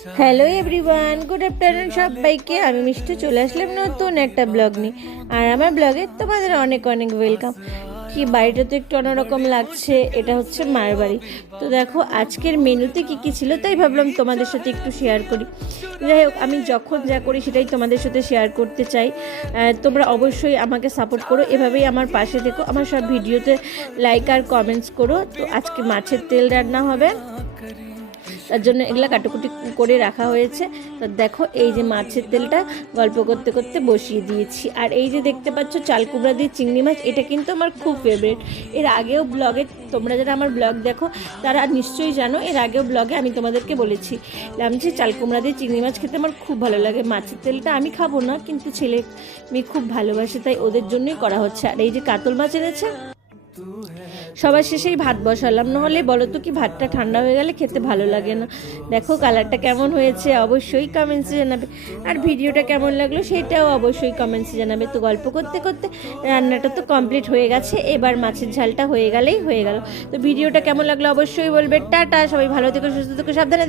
Hello everyone, good afternoon সবাইকে। আমি মিষ্টি চলে আসলাম নতুন একটা ব্লগ নিয়ে। আর আমার ব্লগে তোমাদের অনেক অনেক ওয়েলকাম। কি বাড়িটা তো একটু অন্যরকম লাগছে, এটা হচ্ছে মায়ের বাড়ি। তো দেখো আজকের মেনুতে কি কি ছিল, তাই ভাবলাম তোমাদের সাথে একটু শেয়ার করি। যাই হোক, আমি যখন যা করি সেটাই তোমাদের সাথে শেয়ার করতে চাই। তোমরা অবশ্যই আমাকে সাপোর্ট করো, এভাবেই আমার পাশে থেকো, আমার সব ভিডিওতে লাইক আর কমেন্টস করো। তো আজকে মাছের তেল রান্না হবে, তার জন্য এগুলো কাটাকুটি করে রাখা হয়েছে। তো দেখো এই যে মাছের তেলটা গল্প করতে করতে বসিয়ে দিয়েছি। আর এই যে দেখতে পাচ্ছ চাল কুমড়া দিয়ে চিংড়ি মাছ, এটা কিন্তু আমার খুব ফেভারিট। এর আগেও ব্লগে, তোমরা যারা আমার ব্লগ দেখো তারা নিশ্চয়ই জানো, এর আগেও ব্লগে আমি তোমাদেরকে বলেছি যে চাল কুমড়া দিয়ে চিংড়ি মাছ খেতে আমার খুব ভালো লাগে। মাছের তেলটা আমি খাবো না, কিন্তু ছেলে মেয়ে খুব ভালোবাসে, তাই ওদের জন্যই করা হচ্ছে। আর এই যে কাতল মাছ এনেছে, সবার শেষেই ভাত বসালাম, নাহলে বলো তো কি ভাতটা ঠান্ডা হয়ে গেলে খেতে ভালো লাগে না। দেখো কালারটা কেমন হয়েছে অবশ্যই কমেন্টসে জানাবে, আর ভিডিওটা কেমন লাগলো সেটাও অবশ্যই কমেন্টসে জানাবে। তো গল্প করতে করতে রান্নাটা তো কমপ্লিট হয়ে গেছে, এবার মাছের ঝালটা হয়ে গেলেই হয়ে গেল। তো ভিডিওটা কেমন লাগলো অবশ্যই বলবে। টাটা, সবাই ভালো থেকো, সুস্থ থেকো, সাবধানে থেকো।